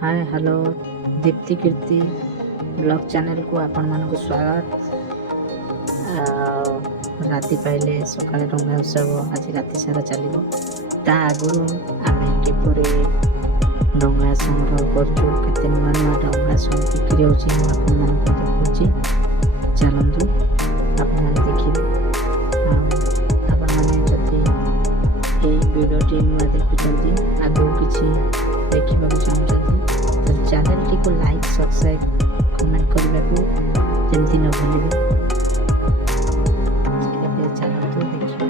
Hi hello Deepti कीर्ति blog channel को आपण मान को स्वागत। राति पाइले सकाଳେ ଡଙ୍ଗା ଉତ୍ସବ ଆଜି ରାତି ସାରା ଚାଲିବ। ତା ଆଗରୁ ଆମେ କିପରି ଡଙ୍ଗା ସଂଗ୍ରହ କରୁଛୁ, କେତେ ନୂଆ ନୂଆ ଡଙ୍ଗା ସବୁ ବିକ୍ରି ହେଉଛି ମୁଁ ଆପଣମାନଙ୍କୁ ଦେଖାଉଛି। ଚାଲନ୍ତୁ ଆପଣମାନେ ଦେଖିବେ। ଆଉ ଆପଣମାନେ ଯଦି ଏଇ ଭିଡ଼ିଓଟି ନୂଆ ଦେଖୁଛନ୍ତି, ଆଗକୁ କିଛି ଦେଖିବାକୁ ଚାହୁଁଛନ୍ତି ତ ଚ୍ୟାନେଲଟିକୁ ଲାଇକ୍ ସବସ୍କ୍ରାଇବ୍ କମେଣ୍ଟ କରିବାକୁ ଯେମିତି ନ ଭୁଲିବେ। ଏବେ ଚାଲନ୍ତୁ ଦେଖିବା।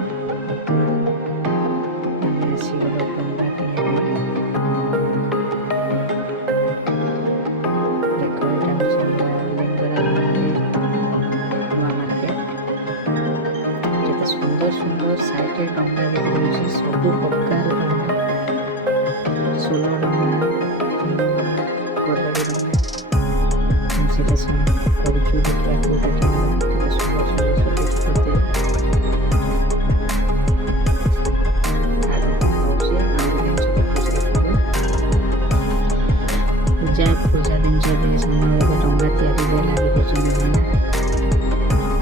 ଆମେ ଆସିଗଲୁ ଡଙ୍ଗା କିଣିବାକୁ। ଦେଖ ଏଇଟା ହେଉଛି ଆମର ଲିଙ୍ଗରାଜ ମନ୍ଦିର ନୂଆ ମାର୍କେଟ। କେତେ ସୁନ୍ଦର ସୁନ୍ଦର ସାଇଡ଼ରେ ଡଙ୍ଗା ବିକ୍ରି ହେଉଛି, ସବୁ ପ୍ରକାର ଡଙ୍ଗା, ସୋଲ ଡଙ୍ଗା, କଦଳୀ ଡଙ୍ଗା। ସେଟା କରୁଛୁ ଦେଖିବା କୋଉଟା କିଣିବା। କେତେ ସୁନ୍ଦର ସୁନ୍ଦର ସବୁ ଦେଖୁଛନ୍ତି। ଆରମ୍ଭ ହେଉଛି ଆହୁରି ଜିନିଷ ଦେଖୁଛି ଦେଖିବେ। ପୂଜା ଜିନିଷ ବି ସମୟରେ ଡଙ୍ଗା ତିଆରିରେ ଲାଗି ପଡ଼ିଛନ୍ତି ମାନେ।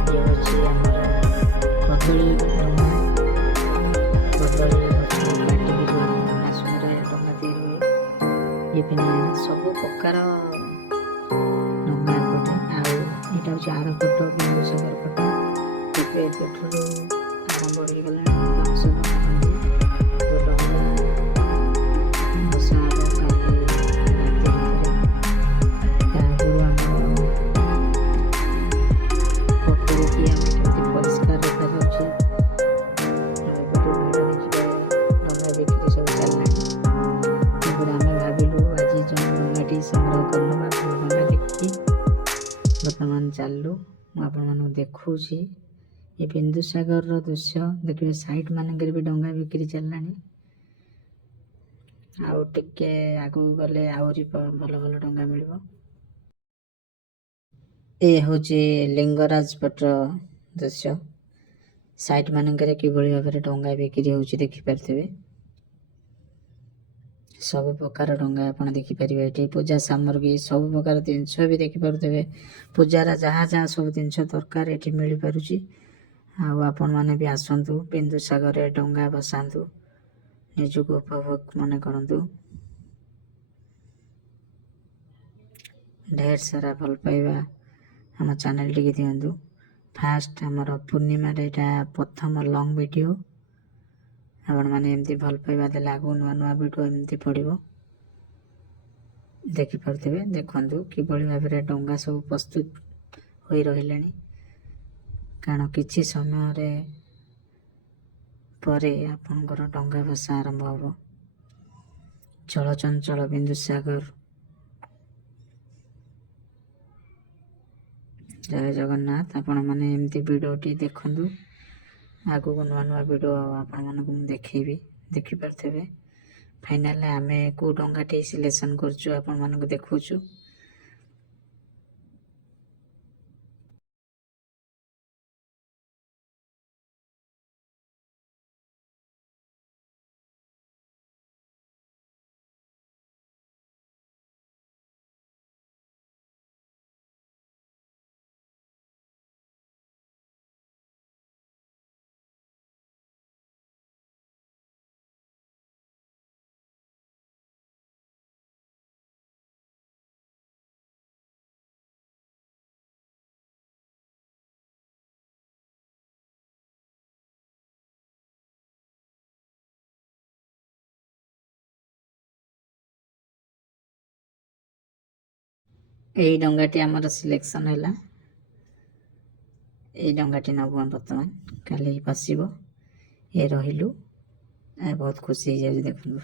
ଇଏ ହେଉଛି ଆମର କଦଳୀ ଡଙ୍ଗା, କଦଳୀ ଗଛ କାଟିକି ଯେଉଁ ଘାସରେ ଡଙ୍ଗା ତିଆରି ହୁଏ। ବିଭିନ୍ନ ସବୁ ପ୍ରକାର ଡଙ୍ଗା ଗୋଟେ। ଆଉ ଏଇଟା ହେଉଛି ଆର ପଟ ବିନ୍ଦୁସାଗର ପଟ। ଏବେ ଏବେଠାରୁ ଆରମ୍ଭ ହୋଇଗଲାଣି ବାଉଁଶ ବନାନ୍ତି ଯେଉଁ ଡଙ୍ଗା ଭସା ହେବ କାଲି ରାତି ଭିତରେ। ତା ଆଗରୁ ଆମର ପୋଖରୀକି ଆମେ କେମିତି ପରିଷ୍କାର ରଖାଯାଉଛି। ଏବେଠୁ ଭିଡ଼ ଦେଖିବେ, ଡଙ୍ଗା ବିକ୍ରି ସବୁ ଚାଲିଲାଣି। ତାପରେ ଆମେ ଭାବିଲୁ ଆଜି ଯେଉଁ ଡଙ୍ଗାଟି ସଂଗ୍ରହ କରିନେବା ଭଲ ଡଙ୍ଗା ଦେଖିକି। ବର୍ତ୍ତମାନ ଚାଲିଲୁ, ମୁଁ ଆପଣମାନଙ୍କୁ ଦେଖାଉଛି ଏ ବିନ୍ଦୁସାଗରର ଦୃଶ୍ୟ। ଦେଖିବେ ସାଇଟ୍ ମାନଙ୍କରେ ବି ଡଙ୍ଗା ବିକ୍ରି ଚାଲିଲାଣି। ଆଉ ଟିକେ ଆଗକୁ ଗଲେ ଆହୁରି ଭଲ ଭଲ ଡଙ୍ଗା ମିଳିବ। ଏ ହେଉଛି ଲିଙ୍ଗରାଜ ପଟର ଦୃଶ୍ୟ। ସାଇଟ୍ ମାନଙ୍କରେ କିଭଳି ଭାବରେ ଡଙ୍ଗା ବିକ୍ରି ହେଉଛି ଦେଖିପାରୁଥିବେ। ସବୁ ପ୍ରକାର ଡଙ୍ଗା ଆପଣ ଦେଖିପାରିବେ ଏଠି। ପୂଜା ସାମଗ୍ରୀ ସବୁ ପ୍ରକାର ଜିନିଷ ବି ଦେଖିପାରୁଥିବେ। ପୂଜାର ଯାହା ଯାହା ସବୁ ଜିନିଷ ଦରକାର ଏଠି ମିଳିପାରୁଛି। ଆଉ ଆପଣମାନେ ବି ଆସନ୍ତୁ, ବିନ୍ଦୁସାଗରରେ ଡଙ୍ଗା ବସାନ୍ତୁ, ନିଜକୁ ଉପଭୋଗ ମନେ କରନ୍ତୁ। ଢେର ସାରା ଭଲ ପାଇବା ଆମ ଚ୍ୟାନେଲଟିକି ଦିଅନ୍ତୁ। ଫାଷ୍ଟ ଆମର ପୂର୍ଣ୍ଣିମାରେ ଏଇଟା ପ୍ରଥମ ଲଙ୍ଗ୍ ଭିଡ଼ିଓ। ଆପଣମାନେ ଏମିତି ଭଲ ପାଇବା ଦେଲେ ଆଗକୁ ନୂଆ ନୂଆ ଭିଡ଼ିଓ ଏମିତି ପଡ଼ିବ, ଦେଖିପାରୁଥିବେ। ଦେଖନ୍ତୁ କିଭଳି ଭାବରେ ଡଙ୍ଗା ସବୁ ପ୍ରସ୍ତୁତ ହୋଇ ରହିଲାଣି। କାରଣ କିଛି ସମୟରେ ପରେ ଆପଣଙ୍କର ଡଙ୍ଗା ଭସା ଆରମ୍ଭ ହେବ। ଚଳଚଞ୍ଚଳ ବିନ୍ଦୁସାଗର। ଜୟ ଜଗନ୍ନାଥ। ଆପଣମାନେ ଏମିତି ଭିଡ଼ିଓଟି ଦେଖନ୍ତୁ, ଆଗକୁ ନୂଆ ନୂଆ ଭିଡ଼ିଓ ଆପଣମାନଙ୍କୁ ମୁଁ ଦେଖେଇବି, ଦେଖିପାରୁଥିବେ। ଫାଇନାଲରେ ଆମେ କେଉଁ ଡଙ୍ଗାଟି ସିଲେକ୍ସନ୍ କରୁଛୁ ଆପଣମାନଙ୍କୁ ଦେଖାଉଛୁ। এই ଡଙ୍ଗାଟି ଆମର ସିଲେକ୍ସନ୍ ହେଲା। এই ଡଙ୍ଗାଟି ନେବୁ ଆମେ ବର୍ତ୍ତମାନ, କାଲି ବସିବ। ଏ ରହିଲୁ, ବହୁତ ଖୁସି ହେଇଯାଉଛି ଦେଖନ୍ତୁ।